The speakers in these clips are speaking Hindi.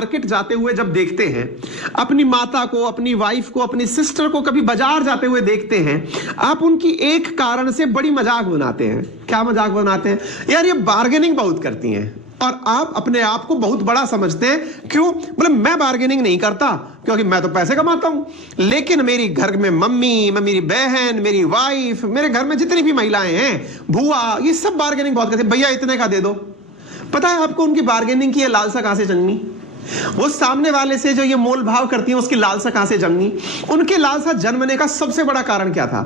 मार्केट जाते हुए जब देखते हैं, अपनी माता को, अपनी वाइफ को, अपनी सिस्टर को कभी बाजार जाते हुए देखते हैं, आप उनकी एक कारण से बड़ी मजाक बनाते हैं। क्या मजाक बनाते हैं? यार ये बार्गेनिंग बहुत करती हैं और आप अपने आप को बहुत बड़ा समझते हैं। क्यों? बोले मैं बार्गेनिंग नहीं करता क्योंकि मैं तो पैसे कमाता हूं, लेकिन मेरी घर में मम्मी, मेरी बहन, मेरी वाइफ, मेरे घर में जितनी भी महिलाएं हैं, बुआ, ये सब बार्गेनिंग बहुत करते हैं। भैया इतने का दे दो। पता है आपको उनकी बार्गेनिंग की लालसा कहां से जन्मी? वो सामने वाले से जो ये मोल भाव करती हैं उसकी लालसा कहां से जन्मी? उनकी लालसा जन्मने का सबसे बड़ा कारण क्या था?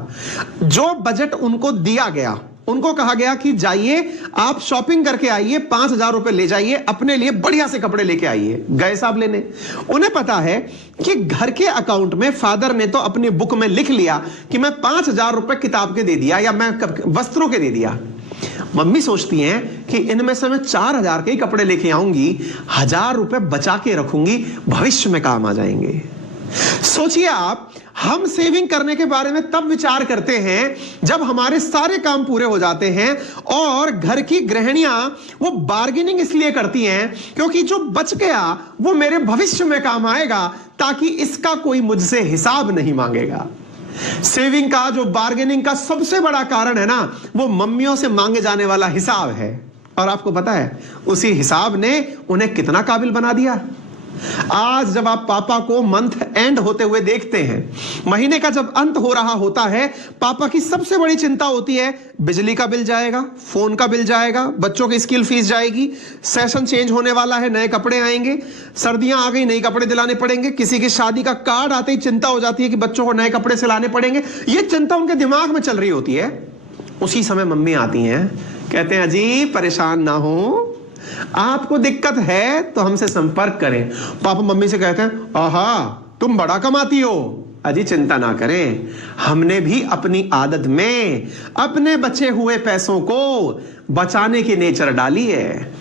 जो बजट उनको दिया गया, उनको कहा गया कि जाइए आप शॉपिंग करके आइए, 5,000 रुपए ले जाइए, अपने लिए बढ़िया से कपड़े लेके आइए। गए साहब लेने। उन्हें पता है कि घर के अकाउंट में फादर ने तो अपनी बुक में लिख लिया कि मैं 5,000 रुपए किताब के दे दिया या मैं वस्त्रों के दे दिया। मम्मी सोचती हैं कि इनमें से मैं 4,000 के ही कपड़े लेके आऊंगी, 1,000 रुपए बचा के रखूंगी, भविष्य में काम आ जाएंगे। सोचिए आप, हम सेविंग करने के बारे में तब विचार करते हैं जब हमारे सारे काम पूरे हो जाते हैं, और घर की गृहिणियां वो बार्गेनिंग इसलिए करती हैं क्योंकि जो बच गया वो मेरे भविष्य में काम आएगा, ताकि इसका कोई मुझसे हिसाब नहीं मांगेगा। सेविंग का जो बार्गेनिंग का सबसे बड़ा कारण है ना, वो मम्मियों से मांगे जाने वाला हिसाब है। और आपको पता है उसी हिसाब ने उन्हें कितना काबिल बना दिया। आज जब आप पापा को मंथ एंड होते हुए देखते हैं, महीने का जब अंत हो रहा होता है, पापा की सबसे बड़ी चिंता होती है बिजली का बिल जाएगा, फोन का बिल जाएगा, बच्चों की स्कूल फीस जाएगी, सेशन चेंज होने वाला है, नए कपड़े आएंगे, सर्दियां आ गई, नए कपड़े दिलाने पड़ेंगे, किसी की शादी का कार्ड आते ही चिंता हो जाती है कि बच्चों को नए कपड़े सिलाने पड़ेंगे। ये चिंता उनके दिमाग में चल रही होती है। उसी समय मम्मी आती हैं, कहते हैं अजी परेशान ना हो, आपको दिक्कत है तो हमसे संपर्क करें। पापा मम्मी से कहते हैं आहा तुम बड़ा कमाती हो। अजी चिंता ना करें, हमने भी अपनी आदत में अपने बचे हुए पैसों को बचाने की नेचर डाली है,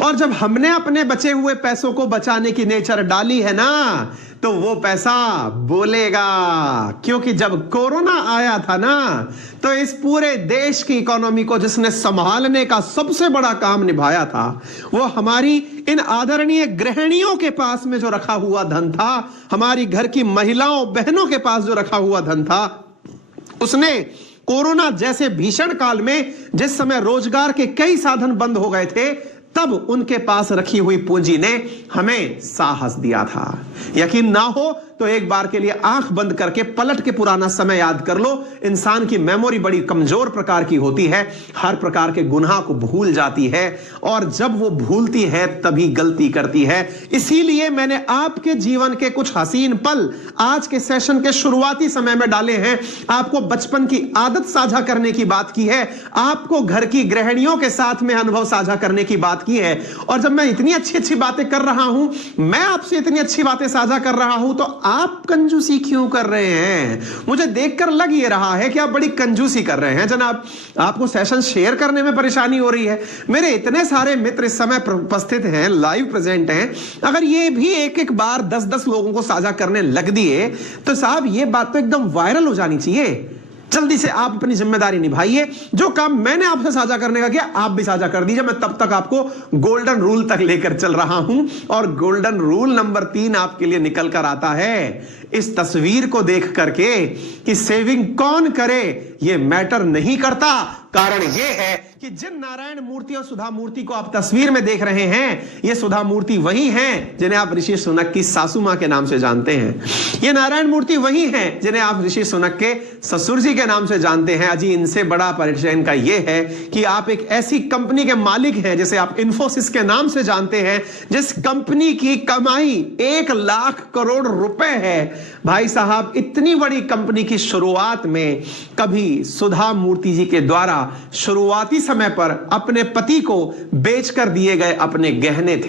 और जब हमने अपने बचे हुए पैसों को बचाने की नेचर डाली है ना, तो वो पैसा बोलेगा। क्योंकि जब कोरोना आया था ना, तो इस पूरे देश की इकोनॉमी को जिसने संभालने का सबसे बड़ा काम निभाया था, वो हमारी इन आदरणीय गृहिणियों के पास में जो रखा हुआ धन था, हमारी घर की महिलाओं बहनों के पास जो रखा हुआ धन था, उसने कोरोना जैसे भीषण काल में जिस समय रोजगार के कई साधन बंद हो गए थे, तब उनके पास रखी हुई पूंजी ने हमें साहस दिया था। यकीन ना हो तो एक बार के लिए आंख बंद करके पलट के पुराना समय याद कर लो। इंसान की मेमोरी बड़ी कमजोर प्रकार की होती है, हर प्रकार के गुनाह को भूल जाती है, और जब वो भूलती है तभी गलती करती है। इसीलिए मैंने आपके जीवन के कुछ हसीन पल आज के सेशन के शुरुआती समय में डाले हैं। आपको बचपन की आदत साझा करने की बात की है, आपको घर की गृहिणियों के साथ में अनुभव साझा करने की बात की है। और जब मैं इतनी अच्छी अच्छी बातें कर रहा हूं, मैं आपसे इतनी अच्छी बातें साझा कर रहा हूं, तो आप कंजूसी क्यों कर रहे हैं? मुझे देखकर लग ये रहा है कि आप बड़ी कंजूसी कर रहे हैं जनाब। आपको सेशन शेयर करने में परेशानी हो रही है। मेरे इतने सारे मित्र इस समय उपस्थित हैं, लाइव प्रेजेंट हैं, अगर ये भी एक एक बार 10-10 लोगों को साझा करने लग दिए तो साहब ये बात तो एकदम वायरल हो जानी चाहिए। जल्दी से आप अपनी जिम्मेदारी निभाइए। जो काम मैंने आपसे साझा करने का किया, आप भी साझा कर दीजिए। मैं तब तक आपको गोल्डन रूल तक लेकर चल रहा हूं, और गोल्डन रूल नंबर 3 आपके लिए निकल कर आता है इस तस्वीर को देख करके कि सेविंग कौन करे ये मैटर नहीं करता। कारण यह है कि जिन नारायण मूर्ति और सुधा मूर्ति को आप तस्वीर में देख रहे हैं, ये सुधा मूर्ति वही हैं जिन्हें आप ऋषि सुनक की सासू मां के नाम से जानते हैं। ये नारायण मूर्ति वही हैं जिन्हें आप ऋषि सुनक के ससुर जी के नाम से जानते हैं। अजी इनसे बड़ा परिचय इनका यह है कि आप एक ऐसी कंपनी के मालिक हैं जिसे आप इन्फोसिस के नाम से जानते हैं, जिस कंपनी की कमाई 1 लाख करोड़ रुपए है। भाई साहब, इतनी बड़ी कंपनी की शुरुआत में कभी सुधा मूर्ति जी के द्वारा शुरुआती समय पर अपने पति को बेचकर दिए गए अपने गहने थे।